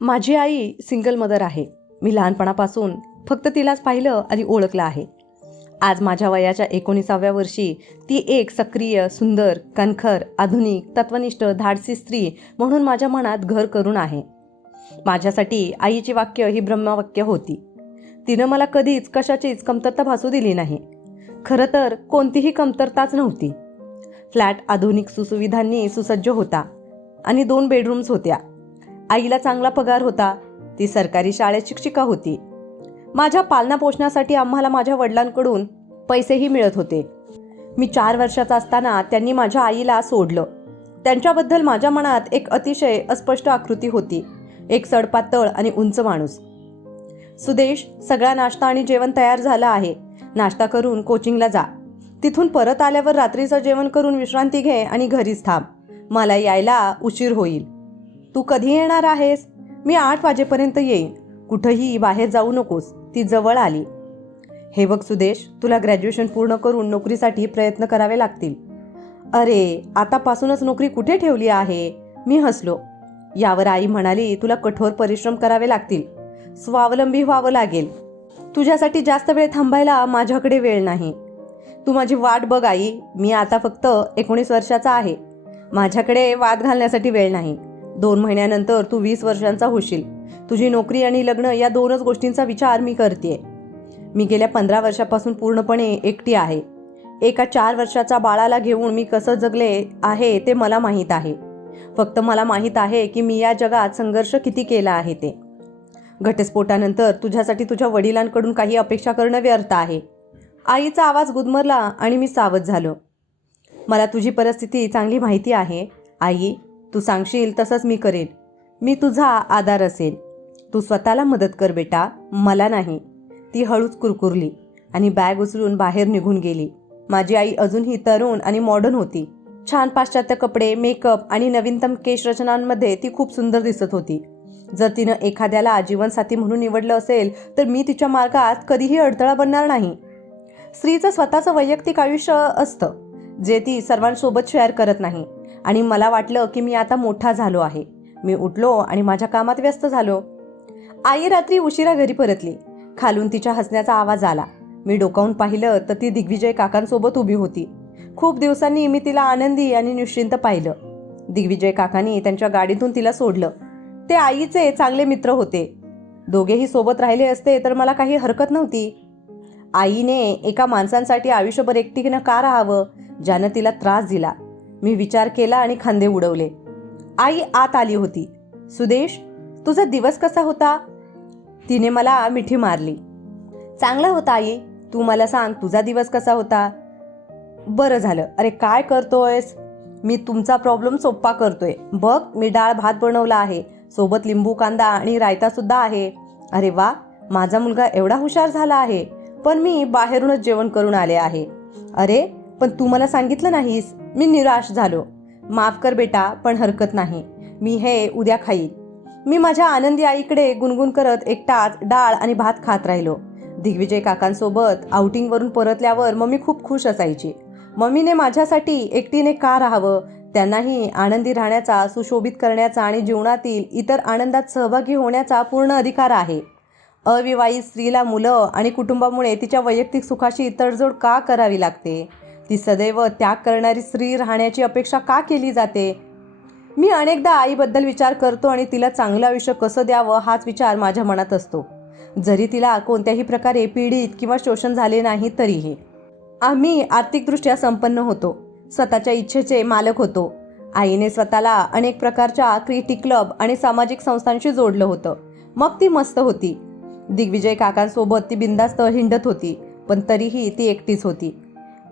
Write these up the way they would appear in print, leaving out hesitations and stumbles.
माझी आई single mother आहे. मी लहानपणापासून फक्त तिलाच पाहिलं आणि ओळखलं आहे. आज माझ्या वयाच्या 19व्या वर्षी ती एक सक्रिय, सुंदर, कणखर, आधुनिक, तत्वनिष्ठ, धाडसी स्त्री म्हणून माझ्या मनात घर करून आहे. माझ्यासाठी आईची वाक्य ही ब्रह्मवाक्य होती. तिनं मला कधीच कशाचीच कमतरता भासू दिली नाही. खरं तर कोणतीही कमतरताच नव्हती. फ्लॅट आधुनिक सुसुविधांनी सुसज्ज होता आणि 2 बेडरूम्स होत्या. आईला चांगला पगार होता. ती सरकारी शाळेत शिक्षिका होती. माझ्या पालनापोषणासाठी आम्हाला माझ्या वडिलांकडून पैसेही मिळत होते. मी 4 वर्षाचा असताना त्यांनी माझ्या आईला सोडलं. त्यांच्याबद्दल माझ्या मनात एक अतिशय अस्पष्ट आकृती होती. एक सडपातळ आणि उंच माणूस. सुदेश, सगळा नाश्ता आणि जेवण तयार झालं आहे. नाश्ता करून कोचिंगला जा. तिथून परत आल्यावर रात्रीचं जेवण करून विश्रांती घे आणि घरीच थांब. मला यायला उशीर होईल. तू कधी येणार आहेस? मी 8 वाजेपर्यंत येईन. कुठंही बाहेर जाऊ नकोस. ती जवळ आली. हे बघ सुदेश, तुला ग्रॅज्युएशन पूर्ण करून नोकरीसाठी प्रयत्न करावे लागतील. अरे, आतापासूनच नोकरी कुठे ठेवली आहे? मी हसलो. यावर आई म्हणाली, तुला कठोर परिश्रम करावे लागतील. स्वावलंबी व्हावं लागेल. तुझ्यासाठी जास्त वेळ थांबायला माझ्याकडे वेळ नाही. तू माझी वाट बघ आई. मी आता फक्त 19 वर्षाचा आहे. माझ्याकडे वाद घालण्यासाठी वेळ नाही. 2 महिन्यानंतर तू 20 वर्षांचा होशील. तुझी नोकरी आणि लग्न या 2च गोष्टींचा विचार मी करते. मी गेल्या 15 वर्षापासून पूर्णपणे एकटी आहे. एका 4 वर्षाच्या बाळाला घेऊन मी कसं जगले आहे ते मला माहीत आहे. फक्त मला माहीत आहे की मी या जगात संघर्ष किती केला आहे ते. घटस्फोटानंतर तुझ्यासाठी तुझ्या वडिलांकडून काही अपेक्षा करणं व्यर्थ आहे. आईचा आवाज गुदमरला आणि मी सावध झालो. मला तुझी परिस्थिती चांगली माहिती आहे आई. तू सांगशील तसंच मी करेन. मी तुझा आधार असेल. तू स्वतःला मदत कर बेटा, मला नाही. ती हळूच कुरकुरली आणि बॅग उचलून बाहेर निघून गेली. माझी आई अजूनही तरुण आणि मॉडर्न होती. छान पाश्चात्य कपडे, मेकअप आणि नवीनतम केशरचनांमध्ये ती खूप सुंदर दिसत होती. जर तिनं एखाद्याला जीवनसाथी म्हणून निवडलं असेल तर मी तिच्या मार्गात कधीही अडथळा बनणार नाही. स्त्रीचं स्वतःचं वैयक्तिक आयुष्य असतं जे ती सर्वांसोबत शेअर करत नाही. आणि मला वाटलं की मी आता मोठा झालो आहे. मी उठलो आणि माझ्या कामात व्यस्त झालो. आई रात्री उशिरा घरी परतली. खालून तिच्या हसण्याचा आवाज आला. मी डोकावून पाहिलं तर ती दिग्विजय काकांसोबत उभी होती. खूप दिवसांनी मी तिला आनंदी आणि निश्चिंत पाहिलं. दिग्विजय काकांनी त्यांच्या गाडीतून तिला सोडलं. ते आईचे चांगले मित्र होते. दोघेही सोबत राहिले असते तर मला काही हरकत नव्हती. आईने एका माणसांसाठी आयुष्यभर एकटीनं का राहावं, ज्यानं तिला त्रास दिला? मी विचार केला आणि खांदे उडवले. आई आत आली होती. सुदेश, तुझा दिवस कसा होता? तिने मला मिठी मारली. चांगला होता आई. तू मला सांग, तुझा दिवस कसा होता? बरं झालं. अरे काय करतोयस? मी तुमचा प्रॉब्लेम सोप्पा करतोय. बघ, मी डाळ भात बनवला आहे. सोबत लिंबू, कांदा आणि रायता सुद्धा आहे. अरे वा, माझा मुलगा एवढा हुशार झाला आहे. पण मी बाहेरूनच जेवण करून आले आहे. अरे, पण तू मला सांगितलं नाहीस. मी निराश झालो. माफ कर बेटा, पण हरकत नाही. मी हे उद्या खाईन. मी माझ्या आनंदी आईकडे गुणगुण करत एकटाच डाळ आणि भात खात राहिलो. दिग्विजय काकांसोबत आउटिंगवरून परतल्यावर मम्मी खूप खुश असायची. मम्मीने माझ्यासाठी एकटीने का राहावं? त्यांनाही आनंदी राहण्याचा, सुशोभित करण्याचा आणि जीवनातील इतर आनंदात सहभागी होण्याचा पूर्ण अधिकार आहे. अविवाहित स्त्रीला मुलं आणि कुटुंबामुळे तिच्या वैयक्तिक सुखाशी तडजोड का करावी लागते? ती सदैव त्याग करणारी स्त्री राहण्याची अपेक्षा का केली जाते? मी अनेकदा आईबद्दल विचार करतो आणि तिला चांगलं आयुष्य कसं द्यावं हाच विचार माझ्या मनात असतो. जरी तिला कोणत्याही प्रकारे पीडित किंवा शोषण झाले नाही तरीही. आम्ही आर्थिकदृष्ट्या संपन्न होतो. स्वतःच्या इच्छेचे मालक होतो. आईने स्वतःला अनेक प्रकारच्या क्रिएटिव्ह क्लब आणि सामाजिक संस्थांशी जोडलं होतं. मग ती मस्त होती. दिग्विजय काकांसोबत ती बिनधास्त हिंडत होती. पण तरीही ती एकटीच होती.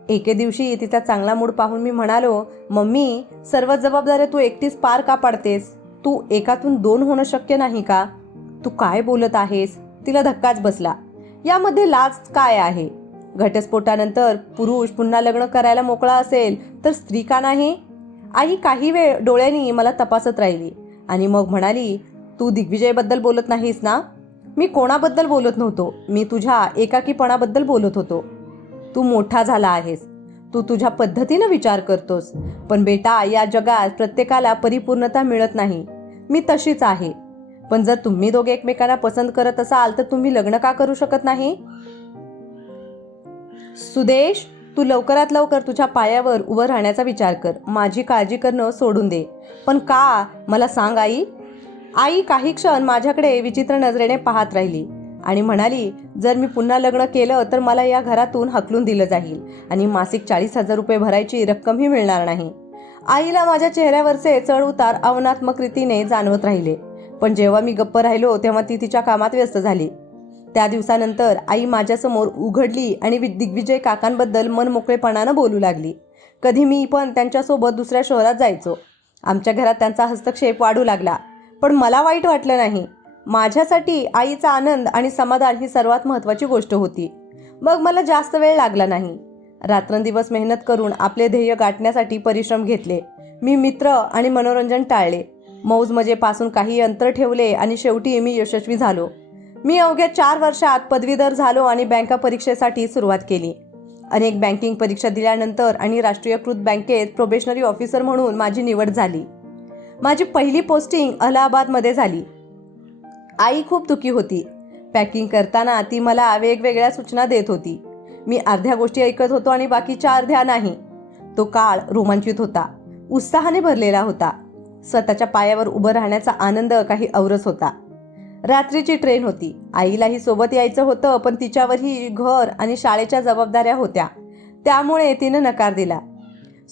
एके दिवशी तिचा चांगला मूड पाहून मी म्हणालो, मम्मी, सर्व जबाबदाऱ्या तू एकटीच पार का पाडतेस? तू एकातून 2 होणं शक्य नाही का? तू काय बोलत आहेस? तिला धक्काच बसला. यामध्ये लाज काय आहे? घटस्फोटानंतर पुरुष पुन्हा लग्न करायला मोकळा असेल तर स्त्री का नाही? आई काही वेळ डोळ्यांनी मला तपासत राहिली आणि मग म्हणाली, तू दिग्विजयबद्दल बोलत नाहीस ना? मी कोणाबद्दल बोलत नव्हतो. मी तुझ्या एकाकीपणाबद्दल बोलत होतो. तू मोठा झाला आहेस. तू तुझ्या पद्धतीनं विचार करतोस. पण बेटा, या जगात प्रत्येकाला परिपूर्णता मिळत नाही. मी तशीच आहे. पण जर तुम्ही दोघे एकमेकांना पसंत करत असाल तर तुम्ही लग्न का करू शकत नाही? सुदेश, तू लवकरात लवकर तुझ्या पायावर उभं राहण्याचा विचार कर. माझी काळजी करणं सोडून दे. पण का, मला सांग आई. आई काही क्षण माझ्याकडे विचित्र नजरेने पाहत राहिली आणि म्हणाली, जर मी पुन्हा लग्न केलं तर मला या घरातून हकलून दिलं जाईल आणि मासिक 40,000 रुपये भरायची रक्कमही मिळणार नाही. आईला माझ्या चेहऱ्यावरचे चढ उतार आव्हानात्मक रीतीने जाणवत राहिले. पण जेव्हा मी गप्प राहिलो तेव्हा ती तिच्या कामात व्यस्त झाली. त्या दिवसानंतर आई माझ्यासमोर उघडली आणि दिग्विजय काकांबद्दल मनमोकळेपणानं बोलू लागली. कधी मी पण त्यांच्यासोबत दुसऱ्या शहरात जायचो. आमच्या घरात त्यांचा हस्तक्षेप वाढू लागला. पण मला वाईट वाटलं नाही. माझ्यासाठी आईचा आनंद आणि समाधान ही सर्वात महत्त्वाची गोष्ट होती. मग मला जास्त वेळ लागला नाही. रात्रंदिवस मेहनत करून आपले ध्येय गाठण्यासाठी परिश्रम घेतले. मी मित्र आणि मनोरंजन टाळले. मौजमजेपासून काही अंतर ठेवले आणि शेवटी मी यशस्वी झालो. मी अवघ्या 4 वर्षात पदवीधर झालो आणि बँका परीक्षेसाठी सुरुवात केली. अनेक बँकिंग परीक्षा दिल्यानंतर आणि राष्ट्रीयकृत बँकेत प्रोबेशनरी ऑफिसर म्हणून माझी निवड झाली. माझी पहिली पोस्टिंग अलाहाबादमध्ये झाली. आई खूप दुःखी होती. पॅकिंग करताना ती मला वेगवेगळ्या सूचना देत होती. मी अर्ध्या गोष्टी ऐकत होतो आणि बाकीच्या अर्ध्या नाही. तो काळ रोमांचित होता, उत्साहाने भरलेला होता. स्वतःच्या पायावर उभं राहण्याचा आनंद काही औरच होता. रात्रीची ट्रेन होती. आईलाही सोबत यायचं होतं, पण तिच्यावरही घर आणि शाळेच्या जबाबदाऱ्या होत्या. त्यामुळे तिनं नकार दिला.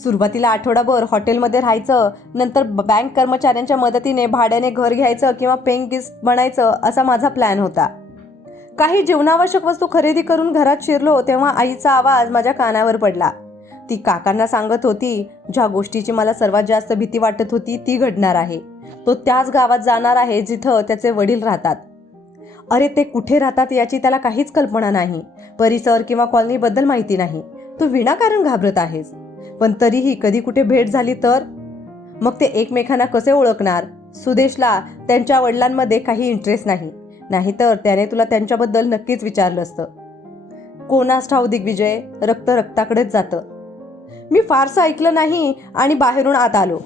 सुरुवातीला आठवडाभर हॉटेलमध्ये राहायचं, नंतर बँक कर्मचाऱ्यांच्या मदतीने भाड्याने घर घ्यायचं किंवा पेइंग गेस्ट बनायचं असा माझा प्लॅन होता. काही जीवनावश्यक वस्तू खरेदी करून घरात शिरलो तेव्हा आईचा आवाज माझ्या कानावर पडला. ती काकांना सांगत होती, ज्या गोष्टीची मला सर्वात जास्त भीती वाटत होती ती घडणार आहे. तो त्याच गावात जाणार आहे जिथं त्याचे वडील राहतात. अरे, ते कुठे राहतात याची त्याला काहीच कल्पना नाही. परिसर किंवा कॉलनीबद्दल माहिती नाही. तू विनाकारण घाबरत आहेस. पण तरीही कधी कुठे भेट झाली तर? मग ते एकमेकांना कसे ओळखणार? सुदेशला त्यांच्या वडिलांमध्ये काही इंटरेस्ट नाही. नाहीतर त्याने तुला त्यांच्याबद्दल नक्कीच विचारलं असतं. कोणास ठाऊ दिग्विजय, रक्त रक्ताकडेच जातं. मी फारसं ऐकलं नाही आणि बाहेरून आत आलो.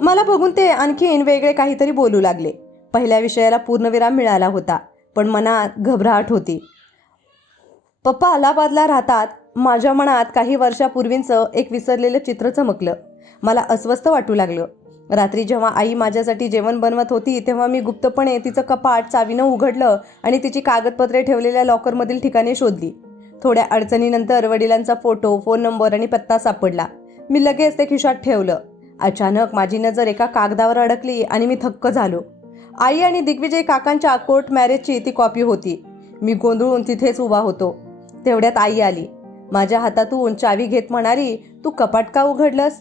मला बघून ते आणखीन वेगळे काहीतरी बोलू लागले. पहिल्या विषयाला पूर्णविराम मिळाला होता, पण मनात घबराहट होती. पप्पा अलाहाबादला राहतात. माझ्या मनात काही वर्षापूर्वींचं एक विसरलेलं चित्र चमकलं. मला अस्वस्थ वाटू लागलं. रात्री जेव्हा आई माझ्यासाठी जेवण बनवत होती तेव्हा मी गुप्तपणे तिचं कपाट चावीनं उघडलं आणि तिची कागदपत्रे ठेवलेल्या लॉकरमधील ठिकाणे शोधली. थोड्या अडचणीनंतर वडिलांचा फोटो, फोन नंबर आणि पत्ता सापडला. मी लगेच ते खिशात ठेवलं. अचानक माझी नजर एका कागदावर अडकली आणि मी थक्क झालो. आई आणि दिग्विजय काकांच्या कोर्ट मॅरेजची ती कॉपी होती. मी गोंधळून तिथेच उभा होतो. तेवढ्यात आई आली. माझ्या हातातून चावी घेत म्हणाली, तू कपाट का उघडलंस?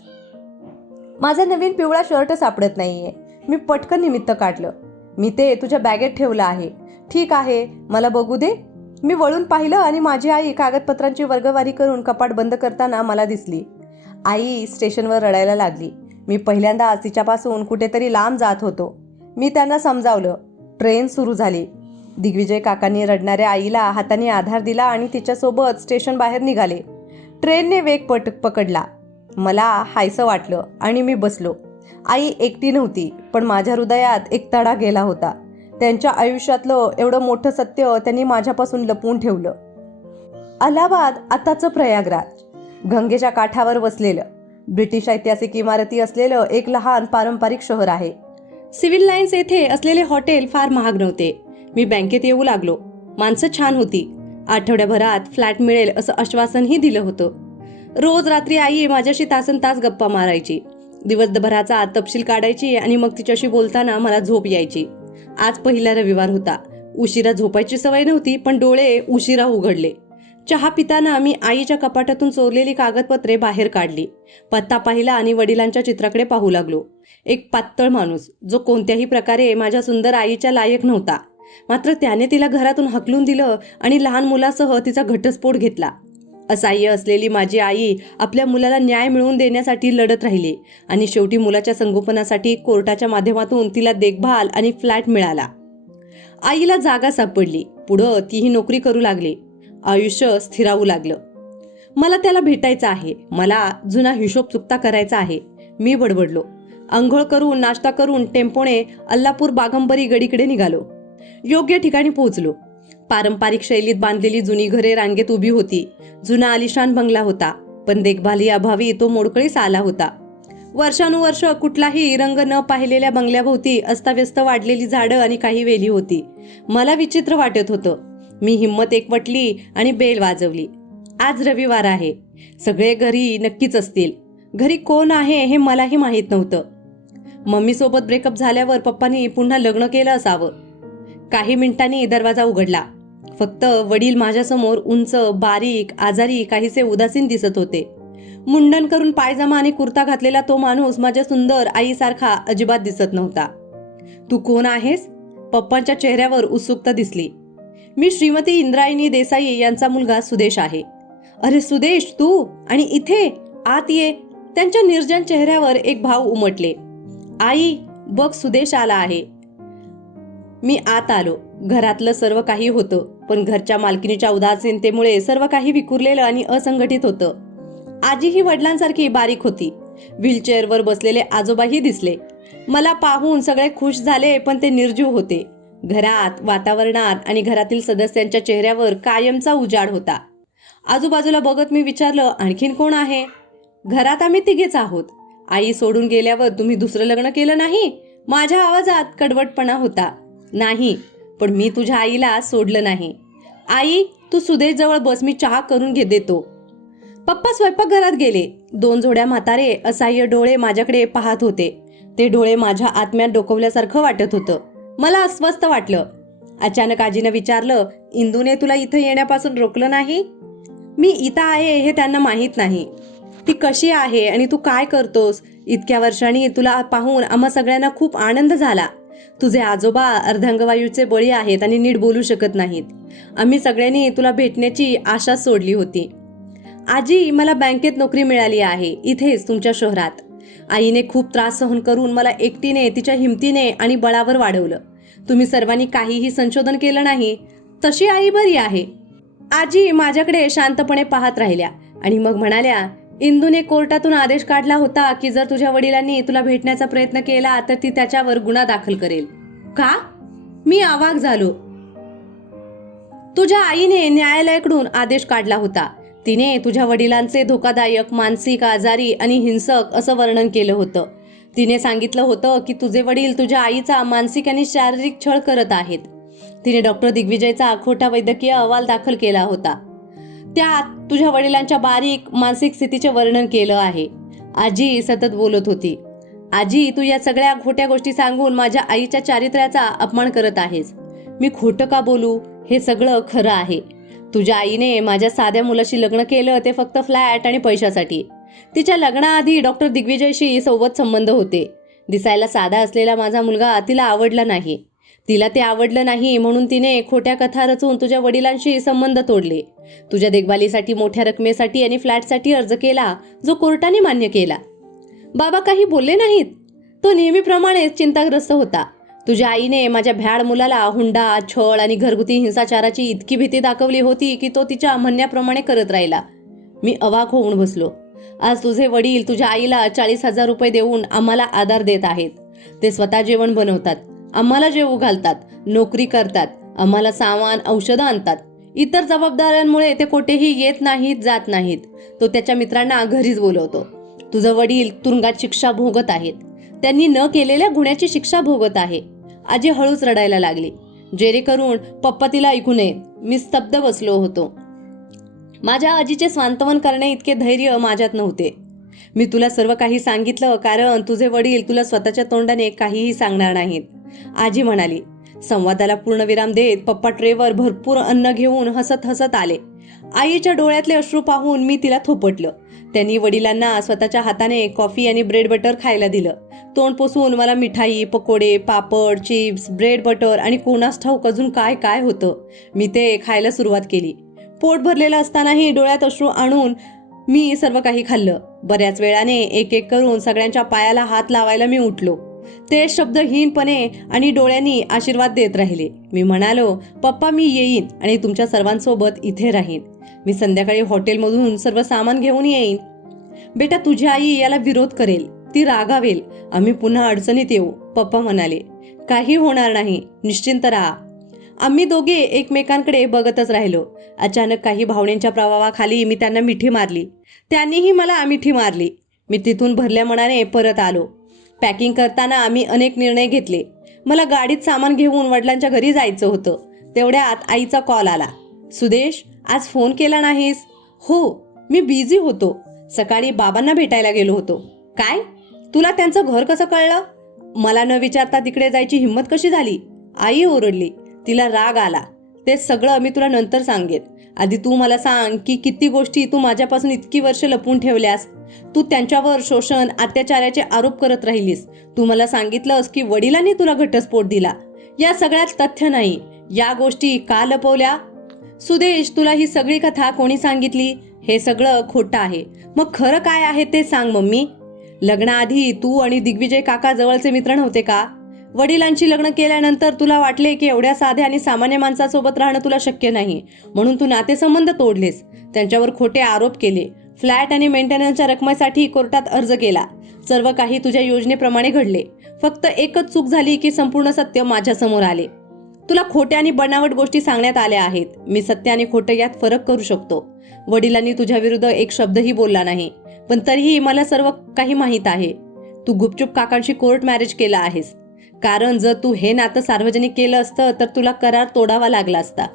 माझा नवीन पिवळा शर्ट सापडत नाहीये. मी पटकन निमित्त काढलं. मी ते तुझ्या बॅगेत ठेवलं आहे. ठीक आहे, मला बघू दे. मी वळून पाहिलं आणि माझी आई कागदपत्रांची वर्गवारी करून कपाट बंद करताना मला दिसली. आई स्टेशनवर रडायला लागली. मी पहिल्यांदाच तिच्यापासून कुठेतरी लांब जात होतो. मी त्यांना समजावलं. ट्रेन सुरू झाली. दिग्विजय काकांनी रडणाऱ्या आईला हाताने आधार दिला आणि तिच्यासोबत स्टेशन बाहेर निघाले. ट्रेनने वेग पकडला. मला हायसं वाटलं आणि मी बसलो. आई एकटी नव्हती, पण माझ्या हृदयात एक तडा गेला होता. त्यांच्या आयुष्यातलं एवढं मोठं सत्य त्यांनी माझ्यापासून लपवून ठेवलं. अलाहाबाद आताचं प्रयागराज, गंगेच्या काठावर वसलेलं, ब्रिटिश ऐतिहासिक इमारती असलेलं एक लहान पारंपरिक शहर आहे. सिव्हिल लाईन्स येथे असलेले हॉटेल फार महाग नव्हते. मी बँकेत येऊ लागलो. माणसं छान होती. आठवड्याभरात फ्लॅट मिळेल असं आश्वासनही दिलं होतं. रोज रात्री आई माझ्याशी तासनतास गप्पा मारायची. दिवसभराचा तपशील काढायची आणि मग तिच्याशी बोलताना मला झोप यायची. आज पहिला रविवार होता. उशिरा झोपायची सवय नव्हती, पण डोळे उशिरा उघडले. चहा पिताना मी आईच्या कपाटातून चोरलेली कागदपत्रे बाहेर काढली. पत्ता पाहिला आणि वडिलांच्या चित्राकडे पाहू लागलो. एक पातळ माणूस, जो कोणत्याही प्रकारे माझ्या सुंदर आईच्या लायक नव्हता. मात्र त्याने तिला घरातून हकलून दिलं आणि लहान मुलासह तिचा घटस्फोट घेतला. असहाय्य असलेली माझी आई आपल्या मुलाला न्याय मिळवून देण्यासाठी लढत राहिली आणि शेवटी मुलाच्या संगोपनासाठी कोर्टाच्या माध्यमातून तिला देखभाल आणि फ्लॅट मिळाला. आईला जागा सापडली. पुढं तीही नोकरी करू लागली. आयुष्य स्थिरावू लागलं. मला त्याला भेटायचं आहे. मला जुना हिशोब चुकता करायचा आहे. मी बडबडलो. अंघोळ करून नाश्ता करून टेम्पोने अल्लापूर बागंबरी गडीकडे निघालो. योग्य ठिकाणी पोहोचलो. पारंपरिक शैलीत बांधलेली जुनी घरे रांगेत उभी होती. जुना आलिशान बंगला होता, पण देखभाली अभावी तो मोडकळीस आला होता. वर्षानुवर्ष कुठलाही रंग न पाहिलेल्या बंगल्याभोवती अस्ताव्यस्त वाढलेली झाडं आणि काही वेली होती. मला विचित्र वाटत होतं. मी हिंमत एकवटली आणि बेल वाजवली. आज रविवार आहे. सगळे घरी नक्कीच असतील. घरी कोण आहे हे मलाही माहीत नव्हतं. मम्मीसोबत ब्रेकअप झाल्यावर पप्पांनी पुन्हा लग्न केलं असावं. काही मिनिटांनी दरवाजा उघडला. फक्त वडील माझ्यासमोर उंच, बारीक, आजारी, काहीसे उदासीन दिसत होते. मुंडन करून पायजामा आणि कुर्ता घातलेला तो माणूस माझ्या सुंदर आईसारखा अजिबात दिसत नव्हता. तू कोण आहेस? पप्पांच्या चेहऱ्यावर उत्सुकता दिसली. मी श्रीमती इंद्रायणी देसाई यांचा मुलगा सुदेश आहे. अरे सुदेश, तू? आणि इथे? आत ये. त्यांच्या निर्जन चेहऱ्यावर एक भाव उमटले. आई, बघ सुदेश आला आहे. मी आत आलो. घरातलं सर्व काही होतं, पण घरच्या मालकिनीच्या उदासीनतेमुळे सर्व काही विखुरलेलं आणि असंघटित होतं. आजीही वडिलांसारखी बारीक होती. व्हीलचेअरवर बसलेले आजोबाही दिसले. मला पाहून सगळे खुश झाले, पण ते निर्जीव होते. घरात, वातावरणात आणि घरातील सदस्यांच्या चेहऱ्यावर कायमचा उजाड होता. आजूबाजूला बघत मी विचारलं, आणखीन कोण आहे? घरात आम्ही तिघेच आहोत. आई सोडून गेल्यावर तुम्ही दुसरं लग्न केलं नाही? माझ्या आवाजात कडवटपणा होता. नाही, पण मी तुझ्या आईला सोडलं नाही. आई, तू सुदेश जवळ बस, मी चहा करून देतो. पप्पा स्वयंपाकघरात गेले. 2 जोड्या म्हातारे असहाय्य डोळे माझ्याकडे पाहत होते. ते डोळे माझ्या आत्म्यात डोकवल्यासारखं वाटत होतं. मला अस्वस्थ वाटलं. अचानक आजीनं विचारलं, इंदूने तुला इथं येण्यापासून रोखलं नाही? मी इथं आहे हे त्यांना माहीत नाही. ती कशी आहे आणि तू काय करतोस? इतक्या वर्षांनी तुला पाहून आम्हा सगळ्यांना खूप आनंद झाला. तुझे आजोबा अर्धांगवायूचे बळी आहेत आणि नीट बोलू शकत नाहीत. आम्ही सगळ्यांनी तुला भेटण्याची आशा सोडली होती. आजी, मला बँकेत नोकरी मिळाली आहे, इथेच तुमच्या शहरात. आईने खूप त्रास सहन करून मला एकटीने, तिच्या हिमतीने आणि बळावर वाढवलं. तुम्ही सर्वांनी काहीही संशोधन केलं नाही. तशी आई बरी आहे. आजी माझ्याकडे शांतपणे पाहत राहिल्या आणि मग म्हणाल्या, इंदूने कोर्टातून आदेश काढला होता की जर तुझ्या वडिलांनी तुला भेटण्याचा प्रयत्न केला तर ती त्याच्यावर गुन्हा दाखल करेल. का? मी अवाक झालो. तुझ्या आईने न्यायालयाकडून आदेश काढला होता. तिने तुझ्या वडिलांचे धोकादायक, मानसिक, आजारी आणि हिंसक असं वर्णन केलं होतं. तिने सांगितलं होतं की तुझे वडील तुझ्या आईचा मानसिक आणि शारीरिक छळ करत आहेत. तिने डॉक्टर दिग्विजयचा खोटा वैद्यकीय अहवाल दाखल केला होता. त्यात तुझ्या वडिलांच्या बारीक मानसिक स्थितीचे वर्णन केलं आहे. आजी सतत बोलत होती. आजी, तू या सगळ्या खोट्या गोष्टी सांगून माझ्या आईच्या चारित्र्याचा अपमान करत आहेस. मी खोटं का बोलू? हे सगळं खरं आहे. तुझ्या आईने माझ्या साध्या मुलाशी लग्न केलं ते फक्त फ्लॅट आणि पैशासाठी. तिच्या लग्नाआधी डॉक्टर दिग्विजयशी सोबत संबंध होते. दिसायला साधा असलेला माझा मुलगा तिला आवडला नाही. तिला ते आवडलं नाही म्हणून तिने खोट्या कथा रचून तुझ्या वडिलांशी संबंध तोडले. तुझ्या देखभालीसाठी मोठ्या रकमेसाठी आणि फ्लॅटसाठी अर्ज केला, जो कोर्टाने मान्य केला. बाबा काही बोलले नाहीत. तो नेहमीप्रमाणेच चिंताग्रस्त होता. तुझ्या आईने माझ्या भ्याड मुलाला हुंडा, छळ आणि घरगुती हिंसाचाराची इतकी भीती दाखवली होती की तो तिच्या म्हणण्याप्रमाणे करत राहिला. मी अवाक होऊन बसलो. आज तुझे वडील तुझ्या आईला 40,000 रुपये देऊन आम्हाला आधार देत आहेत. ते स्वतः जेवण बनवतात, आम्हाला जेवू घालतात, नोकरी करतात, आम्हाला सामान, औषधं आणतात. इतर जबाबदाऱ्यांमुळे ते कोठेही येत नाहीत, जात नाहीत. तो त्याच्या मित्रांना घरीच बोलवतो. तुझं वडील तुरुंगात शिक्षा भोगत आहेत. त्यांनी न केलेल्या गुन्ह्याची शिक्षा भोगत आहे. आजी हळूच रडायला लागली, जेणेकरून पप्पा तिला ऐकू नये. मी स्तब्ध बसलो होतो. माझ्या आजीचे सांत्वन करणे इतके धैर्य माझ्यात नव्हते. मी तुला सर्व काही सांगितलं कारण तुझे वडील तुला स्वतःच्या तोंडाने काहीही सांगणार नाहीत. आजी म्हणाली. संवादाला पूर्णविराम देत पप्पा ट्रेवर भरपूर अन्न घेऊन हसत हसत आले. आईच्या डोळ्यातले अश्रू पाहून मी तिला थोपटलं. त्यांनी वडिलांना स्वतःच्या हाताने कॉफी आणि ब्रेड बटर खायला दिलं. तोंड पुसून मला मिठाई, पकोडे, पापड, चिप्स, ब्रेड बटर आणि कोणास ठाऊक अजून काय काय होतं. मी ते खायला सुरुवात केली. पोट भरलेलं असतानाही डोळ्यात अश्रू आणून मी सर्व काही खाल्लं. बऱ्याच वेळाने एक एक करून सगळ्यांच्या पायाला हात लावायला मी उठलो. ते शब्दहीनपणे आणि डोळ्यांनी आशीर्वाद देत राहिले. मी म्हणालो, पप्पा मी येईन आणि तुमच्या सर्वांसोबत इथे राहीन. मी संध्याकाळी हॉटेलमधून सर्व सामान घेऊन येईन. बेटा तुझी आई याला विरोध करेल. ती रागावेल, आम्ही पुन्हा अडचणीत येऊ. पप्पा म्हणाले. काही होणार नाही, निश्चिंत राहा. आम्ही दोघे एकमेकांकडे बघतच राहिलो. अचानक काही भावनेच्या प्रभावाखाली मी त्यांना मिठी मारली. त्यांनीही मला मिठी मारली. मी तिथून भरल्या मनाने परत आलो. पॅकिंग करताना आम्ही अनेक निर्णय घेतले. मला गाडीत सामान घेऊन वडिलांच्या घरी जायचं होतं. तेवढ्यात आईचा कॉल आला. सुदेश, आज फोन केला नाहीस? हो, मी बिझी होतो. सकाळी बाबांना भेटायला गेलो होतो. काय? तुला त्यांचं घर कसं कळलं? मला न विचारता तिकडे जायची हिंमत कशी झाली? आई ओरडली. तिला राग आला. ते सगळं मी तुला नंतर सांगेन. आधी तू मला सांग की किती गोष्टी तू माझ्यापासून इतकी वर्ष लपवून ठेवल्यास. तू त्यांच्यावर शोषण, अत्याचाराचे आरोप करत राहिलीस. तू मला सांगितलंस की वडिलांनी तुला घटस्फोट दिला. या सगळ्यात तथ्य नाही. या गोष्टी का लपवल्या? सुदेश, तुला ही सगळी कथा कोणी सांगितली? हे सगळं खोटं आहे. मग खरं काय आहे ते सांग मम्मी. लग्नाआधी तू आणि दिग्विजय काका जवळचे मित्र नव्हते का? वडिलांची लग्न केल्यानंतर तुला वाटले की एवढ्या साध्या आणि सामान्य माणसासोबत राहणं तुला शक्य नाही, म्हणून तू नातेसंबंध तोडलेस. त्यांच्यावर खोटे आरोप केले. फ्लॅट आणि मेंटेनन्सच्या रकमेसाठी कोर्टात अर्ज केला. सर्व काही तुझ्या योजनेप्रमाणे घडले. फक्त एकच चूक झाली की संपूर्ण सत्य माझ्यासमोर आले. तुला खोट्या आणि बनावट गोष्टी सांगण्यात आल्या आहेत. मी सत्य आणि खोटं यात फरक करू शकतो. वडिलांनी तुझ्या विरुद्ध एक शब्दही बोलला नाही, पण तरीही मला सर्व काही माहीत आहे. तू गुपचूप काकांशी कोर्ट मॅरेज केलं आहेस. कारण जर तू हे नातं सार्वजनिक केलं असतं तर तुला करार तोडावा लागला असता.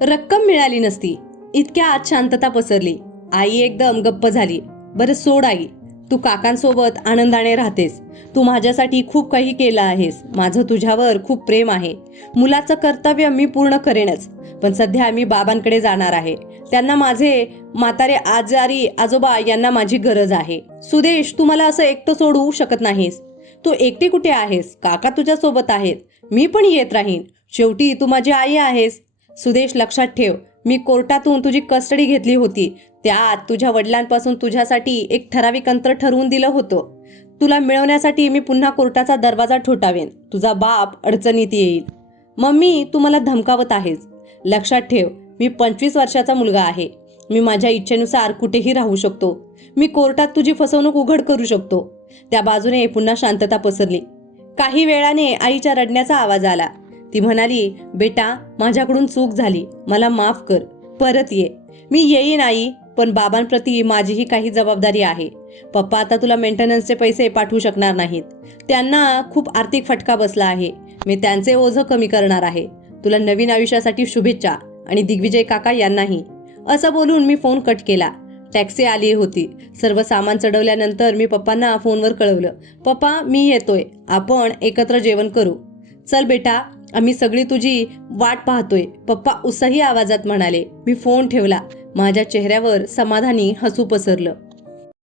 रक्कम मिळाली नसती. इतक्या आत शांतता पसरली. आई एकदम गप्प झाली. बरं सोड आई, तू काकांसोबत आनंदाने राहतेस. तू माझ्यासाठी खूप काही केलं आहेस. माझं तुझ्यावर खूप प्रेम आहे. मुलाचं कर्तव्य मी पूर्ण करेनच. पण सध्या मी बाबांकडे जाणार आहे. त्यांना माझे म्हातारे आजारी आजोबा यांना माझी गरज आहे. सुदेश, तू मला असं एकटं सोडू शकत नाहीस. तू एकटी कुठे आहेस? काका तुझ्या सोबत आहेत. मी पण येत राहीन. शेवटी तू माझी आई आहेस. सुदेश, लक्षात ठेव, मी कोर्टातून तुझी कस्टडी घेतली होती. त्यात तुझ्या वडिलांपासून तुझ्यासाठी एक ठराविक अंतर ठरवून दिलं होतं. तुला मिळवण्यासाठी मी पुन्हा कोर्टाचा दरवाजा ठोठावेन. तुझा बाप अडचणीत येईल. मम्मी, तू मला धमकावत आहेस. लक्षात ठेव, मी 25 वर्षाचा मुलगा आहे. मी माझ्या इच्छेनुसार कुठेही राहू शकतो. मी कोर्टात तुझी फसवणूक उघड करू शकतो. त्या बाजूने पुन्हा शांतता पसरली. काही वेळाने आईच्या रडण्याचा आवाज आला. ती म्हणाली, बेटा, माझ्याकडून चूक झाली. मला माफ कर. परत ये. मी येईन आई, पण बाबांप्रती माझीही काही जबाबदारी आहे. पप्पा आता तुला मेंटेनन्सचे पैसे पाठवू शकणार नाहीत. त्यांना खूप आर्थिक फटका बसला आहे. मी त्यांचे ओझं कमी करणार आहे. तुला नवीन आयुष्यासाठी शुभेच्छा आणि दिग्विजय काका यांनाही. असं बोलून मी फोन कट केला. टॅक्सी आली होती. सर्व सामान चढवल्यानंतर मी पप्पांना फोनवर कळवलं, पप्पा, मी येतोय. आपण एकत्र जेवण करू. चल बेटा, आम्ही सगळी तुझी वाट पाहतोय, पप्पा उत्साही आवाजात म्हणाले. मी फोन ठेवला. माझ्या चेहऱ्यावर समाधानी हसू पसरलं.